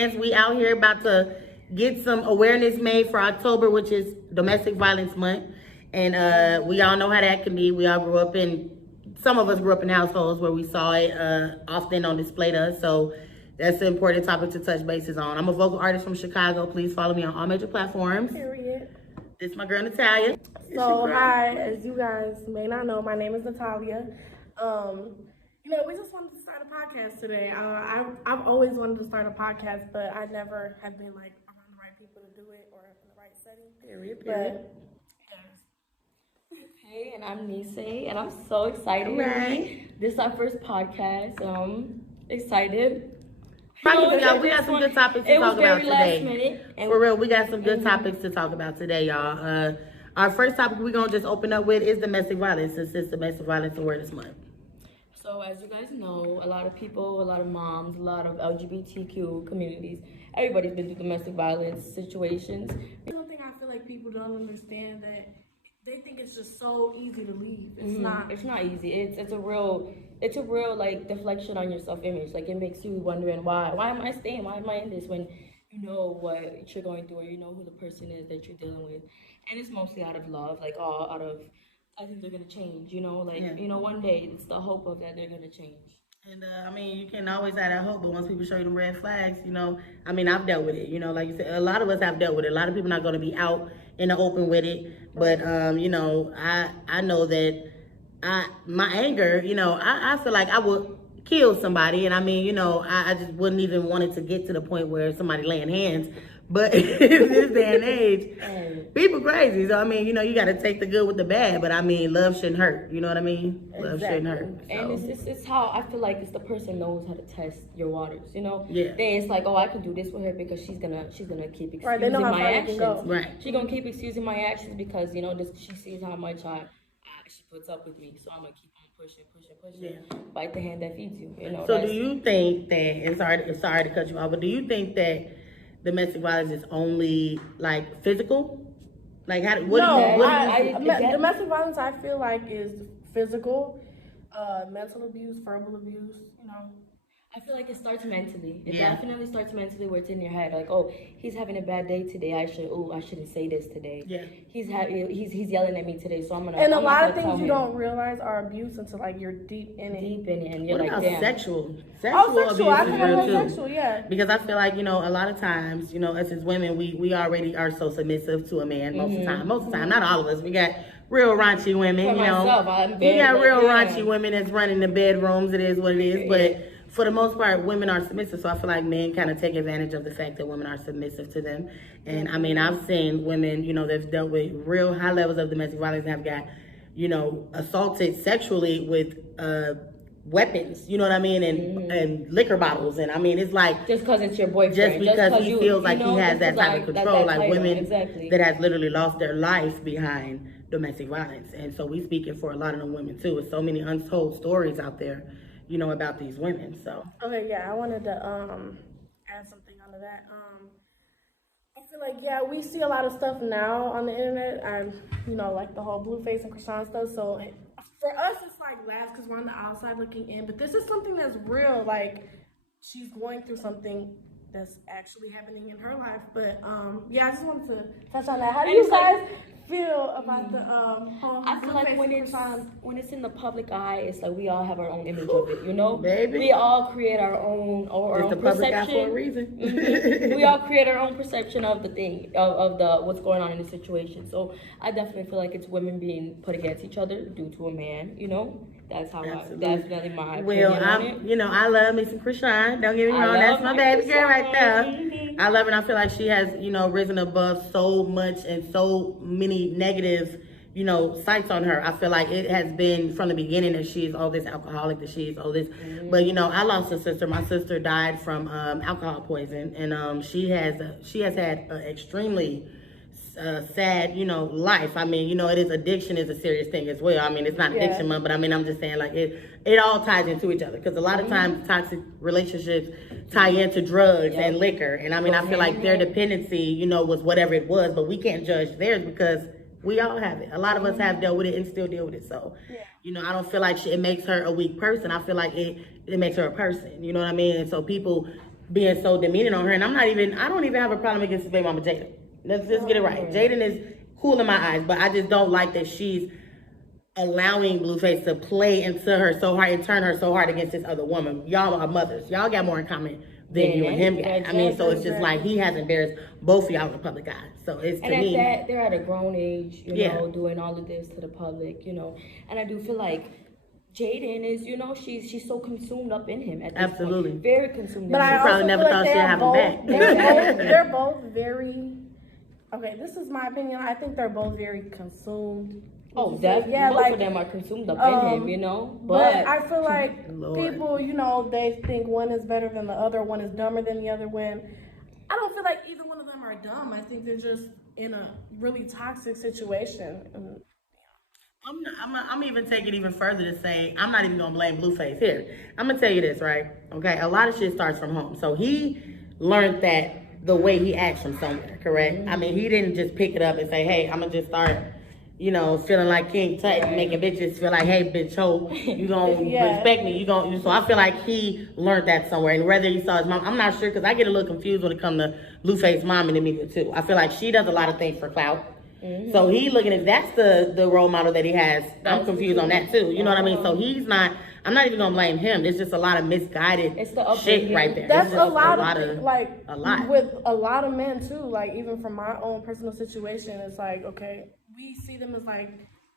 We out here about to get some awareness made for October, which is Domestic Violence Month. And we all know how that can be. We all grew up in, some of us grew up in households where we saw it often on display to us. So that's an important topic to touch bases on. I'm a vocal artist from Chicago. Please follow me on all major platforms. Period. This is my girl, Natalia. So, hi, as you guys may not know, my name is Natalia. We just wanted to start a podcast today. I've always wanted to start a podcast, but I never have been, around the right people to do it or in the right setting. Period. But, Hey, and I'm Nise, and I'm so excited. Right. This is our first podcast. Excited. Y'all, we got some good topics to talk about today. Last minute. And For real, we got some good topics to talk about today, y'all. Our first topic we're gonna just open up with is domestic violence, since it's Domestic Violence Awareness Month. So, as you guys know, a lot of people, a lot of moms, a lot of LGBTQ communities, everybody's been through domestic violence situations. something I feel like people don't understand, that they think it's just so easy to leave. It's not. It's not easy. It's a real deflection on your self-image. Like, it makes you wondering why am I staying? Why am I in this when you know what you're going through, or you know who the person is that you're dealing with? And it's mostly out of love, out of, I think they're gonna change, one day it's the hope of that they're gonna change. And you can always have that hope, but once people show you the red flags, I've dealt with it. Like you said, a lot of us have dealt with it. A lot of people not going to be out in the open with it, but I know that my anger, I feel like I would kill somebody, and I just wouldn't even want it to get to the point where somebody laying hands. But in this day and age, people crazy. So, you got to take the good with the bad. But, love shouldn't hurt. You know what I mean? Exactly. Love shouldn't hurt. So. And it's how I feel like it's the person knows how to test your waters, Yeah. Then it's like, I can do this with her because she's gonna keep excusing Right, they know how my far they actions. can go. Right. She's gonna keep excusing my actions because, she sees how much she puts up with me. So I'm gonna keep on pushing. Yeah. Bite the hand that feeds you. So do you think that, and sorry to cut you off, but do you think that domestic violence is only physical? Domestic violence I feel like is physical, mental abuse, verbal abuse, I feel like it starts mentally. It Yeah. definitely starts mentally, where it's in your head. Like, he's having a bad day today. I shouldn't say this today. Yeah. He's yelling at me today, so I'm gonna. And I'm a lot not of gonna things tell you him. don't realize are abuse until you're deep in it. And you're What like, about damn. sexual? Sexual. Abuse I is think real about too. sexual, yeah. Because I feel like, a lot of times, us as women, we already are so submissive to a man most of the time. Most of the time, not all of us. We got real raunchy women, For myself, I'm we got very, real yeah. raunchy women that's running the bedrooms. It is what it is. But for the most part, women are submissive. So I feel like men kind of take advantage of the fact that women are submissive to them. And I've seen women, that's dealt with real high levels of domestic violence and have got, assaulted sexually with weapons, and liquor bottles. And it's like, Just because it's your boyfriend. just because he feels like he has that just type of control, that title, women exactly. that has literally lost their life behind domestic violence. And so we speaking for a lot of the women too. There's so many untold stories out there, about these women. So Okay, yeah, I wanted to add something onto that. I feel like, we see a lot of stuff now on the internet, and like the whole Blueface and Krishan stuff. So for us, it's laughs because we're on the outside looking in. But this is something that's real. She's going through something that's actually happening in her life. But I just wanted to touch on that. How do you guys feel about the whole I feel like Blueface when and it's Krishan? in the public eye, it's like we all have our own image of it, Baby. We all create our own it's the public eye for a reason. We all create our own perception of the thing, of the what's going on in the situation. So I definitely feel like it's women being put against each other due to a man. That's how Absolutely. definitely my opinion on it. I love me some Krishan. Don't get me I wrong, love that's my my baby girl right there. Krishan. I love it. I feel like she has, risen above so much and so many negative, sights on her. I feel like it has been from the beginning that she's all this alcoholic, that she's all this. But I lost a sister. My sister died from alcohol poison, and she has had an extremely sad, life. It is, addiction is a serious thing as well. It's not addiction month, but I'm just saying it all ties into each other, because a lot of times toxic relationships tie into drugs and liquor. And I feel like their dependency, was whatever it was, but we can't judge theirs because we all have it. A lot of us have dealt with it and still deal with it. So, I don't feel like it makes her a weak person. I feel like it makes her a person. You know what I mean? And so people being so demeaning on her. And I don't even have a problem against his baby mama Jada. Let's just get it right. Jaden is cool in my eyes, but I just don't like that she's allowing Blueface to play into her so hard and turn her so hard against this other woman. Y'all are mothers. Y'all got more in common than you and him got. I mean, so it's just like he has embarrassed both of y'all in the public eye. So it's to me. And at that, they're at a grown age, you know, doing all of this to the public, you know. And I do feel like Jaden is, you know, she's so consumed up in him at this Absolutely. point. Very consumed. But in I him. probably also never feel thought like she'd have him back. they're both very. Okay, this is my opinion. I think they're both very consumed. Oh, definitely. Yeah, both like, of them are consumed up in him, you know. But I feel like Lord. people, you know, they think one is better than the other, one is dumber than the other. When I don't feel like either one of them are dumb. I think they're just in a really toxic situation. And, I'm even take it even further to say I'm not even gonna blame Blueface here. I'm gonna tell you this, right? Okay, a lot of shit starts from home. So he learned that the way he acts from somewhere, correct? Mm-hmm. I mean, he didn't just pick it up and say, "Hey, I'm gonna just start, you know, feeling like King Tut, making bitches feel like, hey, bitch, ho, you gonna respect me, you gonna." So I feel like he learned that somewhere, and whether he saw his mom, I'm not sure because I get a little confused when it comes to Blueface's mom in the media too. I feel like she does a lot of things for clout. Mm-hmm. So he looking at that's the role model that he has. I'm confused on that too. You know what I mean? So he's not. I'm not even gonna blame him. There's just a lot of misguided It's the shit upbringing. right there. that's It's a just lot of like a lot. with a lot of men too. Like even from my own personal situation, it's like okay, we see them as like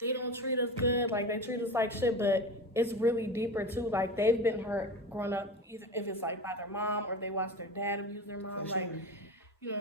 they don't treat us good, like they treat us like shit, but it's really deeper too. Like they've been hurt growing up, either if it's like by their mom or they watched their dad abuse their mom, like you know.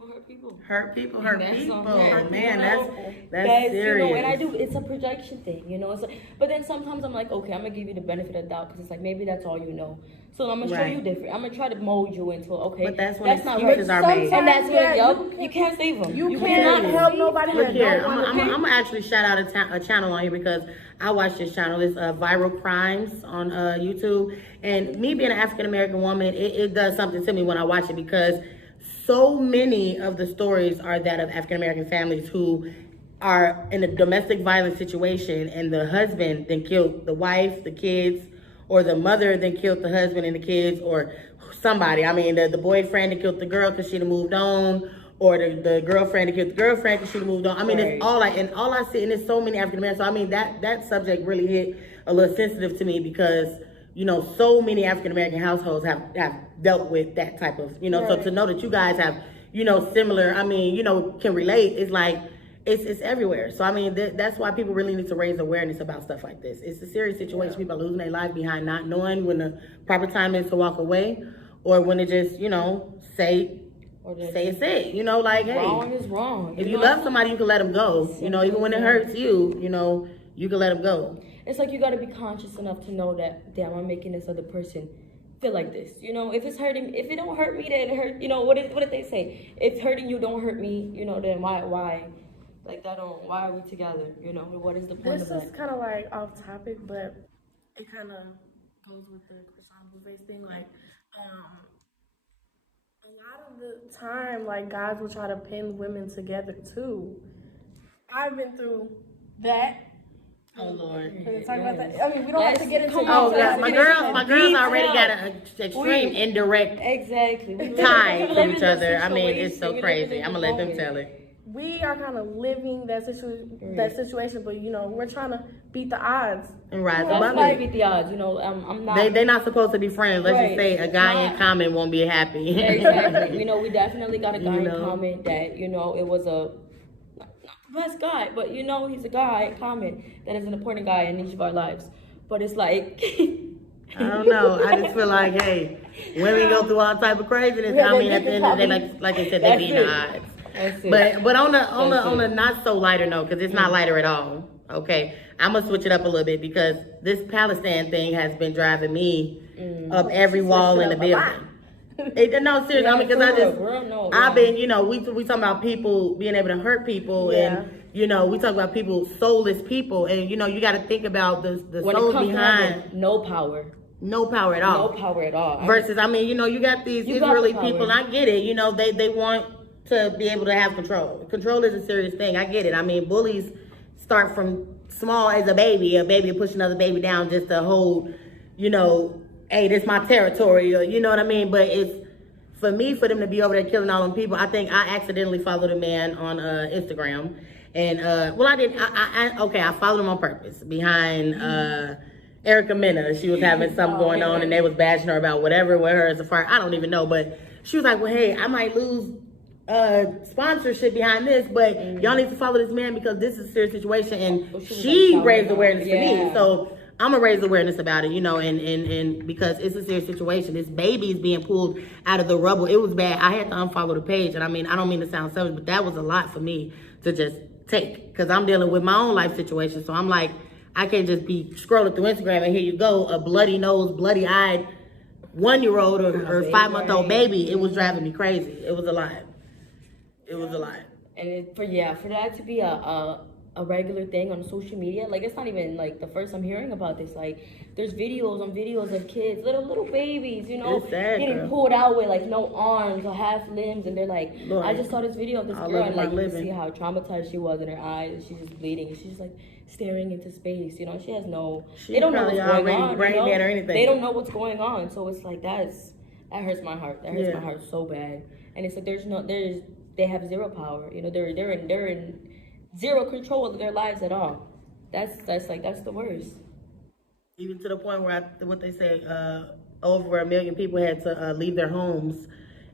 Hurt people. Hurt people, hurt That's people. on that, Man, you know? that's serious. You know, and I do. It's a projection thing, you know. It's like, but then sometimes I'm like, okay, I'm gonna give you the benefit of the doubt because it's like maybe that's all you know. So I'm gonna show Right. you different. I'm gonna try to mold you into okay. But that's when not excuses right. are made. And that's when Yeah, you can't save them. You cannot can't help nobody Look that here, don't I'm want to gonna actually shout out a channel on here because I watch this channel. It's Viral Crimes on YouTube. And me being an African American woman, it does something to me when I watch it because so many of the stories are that of African American families who are in a domestic violence situation and the husband then killed the wife, the kids, or the mother then killed the husband and the kids, or somebody. I mean, the boyfriend that killed the girl because she'd moved on, or the girlfriend that killed the girlfriend because she'd moved on. I mean, Right. it's all like, and all I see, and there's so many African Americans. So I mean, that subject really hit a little sensitive to me because, you know, so many African American households have dealt with that type of, you know, so Right. to know that you guys have, you know, similar, I mean, you know, can relate, it's like, it's everywhere. So I mean, that's why people really need to raise awareness about stuff like this. It's a serious situation. People are losing their life behind not knowing when the proper time is to walk away, or when to just, you know, say it. You know, like, hey, Wrong is wrong. if you know? love somebody, you can let them go. You know, even when it hurts you, you know, you can let them go. It's like you gotta be conscious enough to know that damn, I'm making this other person feel like this. You know, if it's hurting, if it don't hurt me, then it hurt. You know, what did they say? If hurting you don't hurt me, you know, then why? Like that don't. Why are we together? You know, what is the point This of is that? kind of like off topic, but it kind of goes with the Krishan Blueface thing. Like, a lot of the time, like guys will try to pin women together too. I've been through that. Oh Lord. Can we talk about that? I mean, we don't have to get into Come Oh, on, yeah, let's my get into girls, my it. girls already Detail. got an extreme indirect Exactly. We tie live from in each the other. I mean, it's situation, so we live crazy. in I'm the gonna let them moment. tell it. We are kind of living that situation, but you know, we're trying to beat the odds. And rise That's above why I it. beat the odds. You know, I'm not. They're not supposed to be friends. Let's Right. just say a guy in Not- common won't be happy. Exactly. You know, we definitely got a guy You in know? common that, you know, it was not the best guy, but you know, he's a guy in common that is an important guy in each of our lives. But it's like, I don't know. I just feel like, hey, women go through all type of craziness. Yeah, I they mean, at the end of the day, like I said, they That's beat it. the odds. That's it. But on That's a it. not so lighter note, because it's not lighter at all. Okay, I'm gonna switch it up a little bit because this Palestine thing has been driving me up every wall in the Switch it up building. No, seriously, I mean, because I just, no, I've been, you know, we talking about people being able to hurt people, Yeah. and you know, we talk about people, soulless people, and you know, you got to think about the when it souls comes to behind having no power, no power at all. no power at all. Versus, I mean, you know, you got these You got Israeli the power. people, and I get it. You know, they want to be able to have control. Control is a serious thing. I get it. I mean, bullies start from small as a baby push another baby down just to hold, you know, hey, this my territory, or you know what I mean? But it's, for me, for them to be over there killing all them people, I think I accidentally followed a man on Instagram. And, well, I didn't, I followed him on purpose behind Erica Mena. She was having something going on, and they was bashing her about whatever with her as a fire. I don't even know, but she was like, well, hey, I might lose sponsorship behind this, but y'all need to follow this man because this is a serious situation. And she raised awareness to me. So I'm gonna raise awareness about it, you know, and because it's a serious situation. This baby is being pulled out of the rubble. It was bad. I had to unfollow the page, and I mean, I don't mean to sound selfish, but that was a lot for me to just take, because I'm dealing with my own life situation. So I'm like, I can't just be scrolling through Instagram and here you go, a bloody nose, bloody eyed 1-year-old or 5-month-old baby. It was driving me crazy. It was a lot. It was a lot. And for that to be a regular thing on social media, like it's not even like the first I'm hearing about this. Like there's videos of kids, little babies, you know, sad, getting girl. pulled out with like no arms or half limbs, and they're like, Lord, I just saw this video of this I'll girl, live and my like you can living. see how traumatized she was in her eyes, and she's just bleeding, and she's just like staring into space, you know. She has no, they don't know what's probably going already on, brain you know? dead or anything. They don't know what's going on, so it's like that hurts my heart. That hurts my heart so bad. And it's like they have zero power, you know. They're in zero control of their lives at all. That's the worst. Even to the point where what they say, over 1 million people had to leave their homes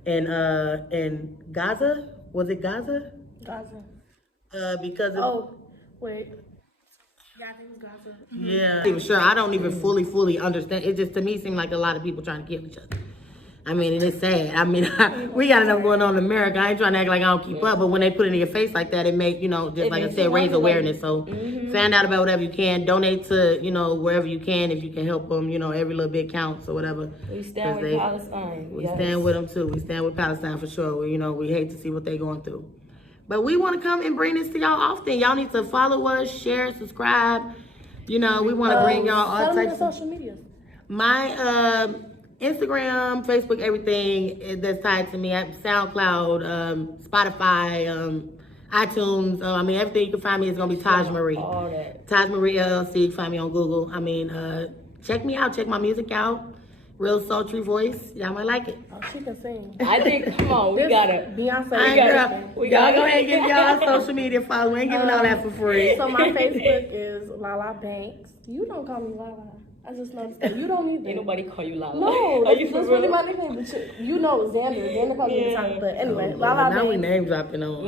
in Gaza. Was it Gaza? Gaza. Because of, Oh, wait. Yeah, I think it was Gaza. yeah, I'm sure. I don't even fully understand. It just to me seemed like a lot of people trying to kill each other. I mean, and it's sad. I mean, we got enough going on in America. I ain't trying to act like I don't keep up, but when they put it in your face like that, it make, you know, just like I said, raise awareness. So find out about whatever you can. Donate to, you know, wherever you can, if you can help them. You know, every little bit counts or whatever. We stand with Palestine. We stand with them too. We stand with Palestine for sure. We, you know, we hate to see what they're going through. But we want to come and bring this to y'all often. Y'all need to follow us, share, subscribe. You know, we want to bring y'all all types of social media. My Instagram, Facebook, everything that's tied to me. SoundCloud, Spotify, iTunes. I mean, everything you can find me is gonna be Taj Marie. All that. Taj Marie LLC. You can find me on Google. I mean, check me out. Check my music out. Real sultry voice. Y'all might like it. Oh, she can sing. I think, come on, we gotta. Beyonce. Y'all go ahead and give y'all social media follow. We ain't giving all that for free. So my Facebook is Lala Banks. You don't call me Lala. I just noticed that. You don't need Ain't that. nobody call you Lala. No, Are you that's for really real? my nickname. But you know Xander. Xander calls me the time. But anyway, Oh, Lala now we Banks. name dropping on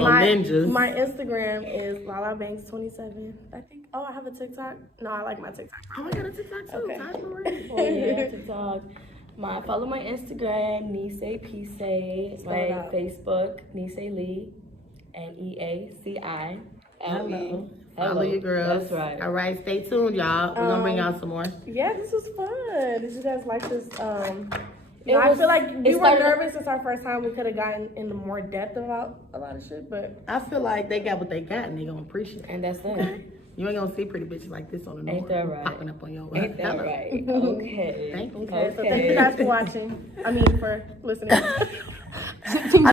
My, ninjas. my Instagram is Lala Banks 27. I think. Oh, I have a TikTok. No, I like my TikTok. Oh, I got a TikTok too. Okay. Taj Marie. Oh yeah, TikTok. Follow my Instagram, Nisei Pise. My it out. Facebook, Nisei Lee, NEACI. Hello. Follow your girls. That's right. All right, stay tuned, y'all. We're gonna bring y'all some more. Yeah, this was fun. Did you guys like this? It I was- feel like we it were started- nervous. It's our first time. We could have gotten into more depth about a lot of shit, but I feel like they got what they got and they gonna appreciate it. And that's it. You ain't gonna see pretty bitches like this on the Ain't north that right? popping up on your Ain't that Hello. right? Okay. Thank you. okay. So thank you guys for watching. For listening.